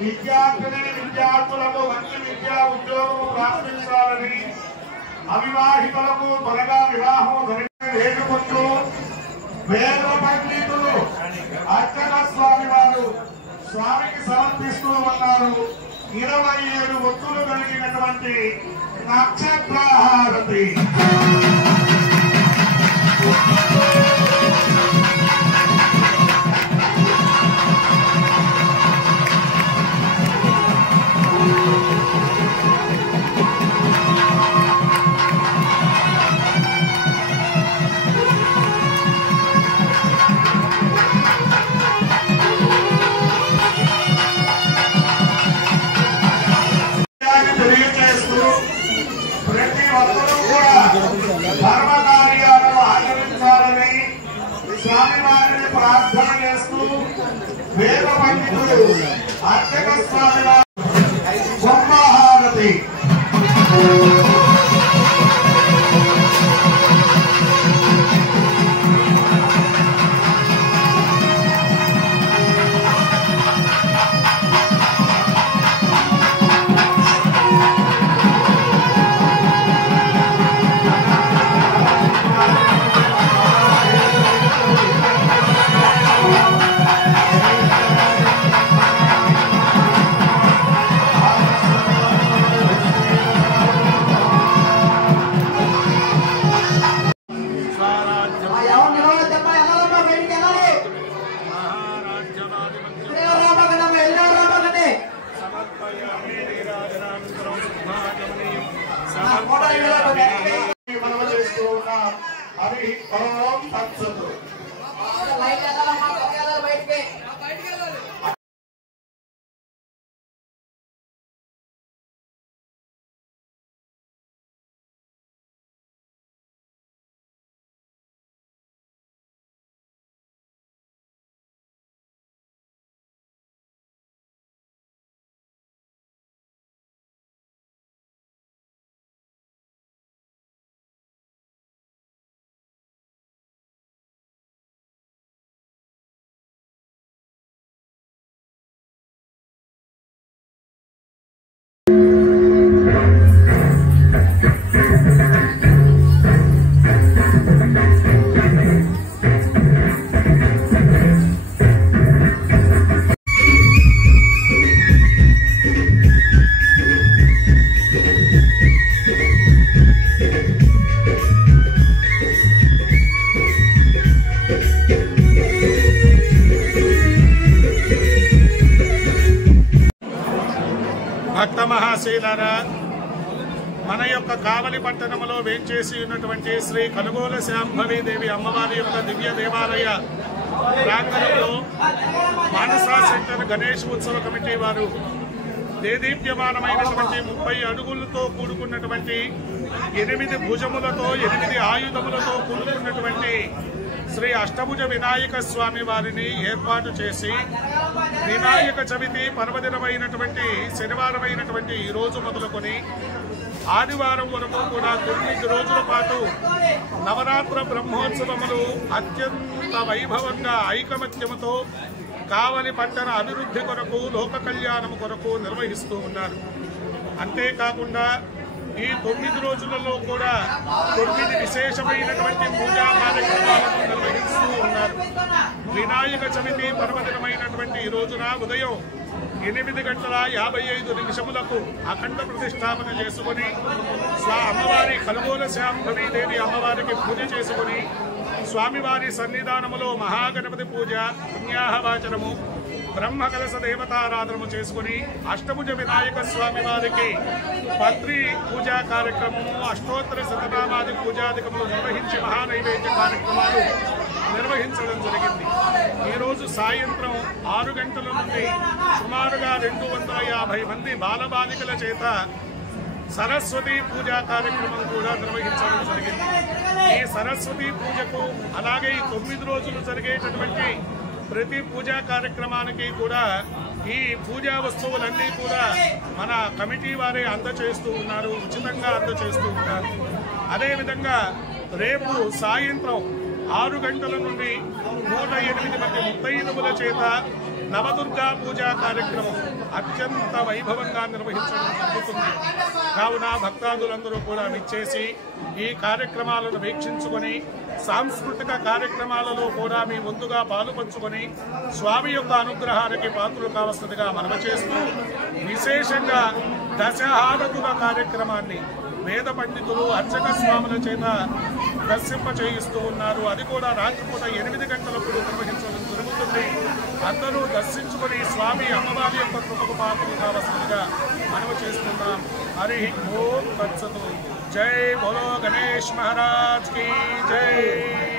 విద్యార్థులకు మంచి విద్యా ఉద్యోగం ప్రాప్తించాలని అవివాహితులకు త్వరగా వివాహం జరిగే వేడుకుంటూ వేద పండితులు అర్చక స్వామి వారు స్వామికి సమర్పిస్తూ ఉన్నారు. 27 ఒత్తులు కలిగినటువంటి నక్షత్రహారతి. ప్రతి ఒక్కరూ కూడా ధర్మ కార్యాలను ఆచరించాలని స్వామివారిని ప్రార్థన చేస్తూ వేద పండితులు అర్చక స్వామి వారి బ్రహ్మహారతి. హరి ఓం తత్సతు. భక్త మహాశీలారా, మన యొక్క కావలి పట్టణంలో వేంచేసి ఉన్నటువంటి శ్రీ కలుగోల శాంభవి దేవి అమ్మవారి యొక్క దివ్య దేవాలయ ప్రాంగణంలో మానసా సెంటర్ గణేష్ ఉత్సవ కమిటీ వారు దేదీప్యమానమైనటువంటి 30 అడుగులతో కూడుకున్నటువంటి 8 భుజములతో 8 ఆయుధములతో కూడుకున్నటువంటి శ్రీ అష్టభుజ వినాయక స్వామి వారిని ఏర్పాటు చేసి వినాయక చవితి పర్వదినమైనటువంటి శనివారమైనటువంటి ఈ రోజు మొదలుకొని ఆదివారం వరకు కూడా 9 రోజుల పాటు నవరాత్ర బ్రహ్మోత్సవములు అత్యంత వైభవంగా ఐకమత్యముతో కావలి పట్టణ అభివృద్ధి కొరకు లోక కళ్యాణము కొరకు నిర్వహిస్తూ ఉన్నారు. అంతేకాకుండా ఈ 9 రోజులలో కూడా 9 విశేషమైనటువంటి పూజా కార్యక్రమాలను నిర్వహిస్తూ ఉన్నారు. వినాయక చవితి పర్వదినమైనటువంటి ఈ రోజున ఉదయం 8:55 అఖండ ప్రతిష్టాపన చేసుకుని అమ్మవారి కలుగోల శాంభవి దేవి అమ్మవారికి పూజ చేసుకుని స్వామివారి సన్నిధానములో మహాగణపతి పూజ, పుణ్యాహవాచనము, బ్రహ్మకలశ దేవతారాధనము చేసుకుని అష్టభుజ వినాయక స్వామి వారికి పత్రి పూజా కార్యక్రమము, అష్టోత్తర శతనామాది పూజాధికములు నిర్వహించి మహానైవేద్య కార్యక్రమాలు నిర్వహించడం జరిగింది. ఈరోజు సాయంత్రం 6 గంటల నుండి సుమారుగా 250 మంది బాలబాలికల చేత సరస్వతి పూజా కార్యక్రమం కూడా నిర్వహించడం జరిగింది. ఈ సరస్వతి పూజకు అలాగే ఈ 9 రోజులు జరిగేటటువంటి ప్రతి పూజా కార్యక్రమానికి కూడా ఈ పూజా వస్తువులన్నీ కూడా మన కమిటీ వారే అందజేస్తూ ఉన్నారు, ఉచితంగా అందజేస్తూ ఉన్నారు. అదేవిధంగా రేపు సాయంత్రం 6 గంటల నుండి 108 మంది ముత్తైదువుల చేత నవదుర్గా పూజా కార్యక్రమం అత్యంత వైభవంగా నిర్వహించడం జరుగుతుంది. కావున భక్తాదులందరూ కూడా విచ్చేసి ఈ కార్యక్రమాలను వీక్షించుకొని సాంస్కృతిక కార్యక్రమాలలో కూడా మీ వంతుగా పాలు పంచుకొని స్వామి యొక్క అనుగ్రహానికి పాత్రలు కావలసిందిగా మనవి చేస్తూ, విశేషంగా దశహారతుల కార్యక్రమాన్ని వేద పండితులు అర్చక స్వాముల చేత దర్శింపచేయిస్తూ ఉన్నారు. అది కూడా రాత్రిపూట 8 గంటలప్పుడు నిర్వహించడం జరుగుతుంది. అందరూ దర్శించుకొని స్వామి అమ్మవారి యొక్క కృపకు పాత్రలు కావలసిందిగా మనవి చేస్తున్నాం. హరి ఓం తత్సతు. జై బోలో గణేష్ మహారాజ్ की जय।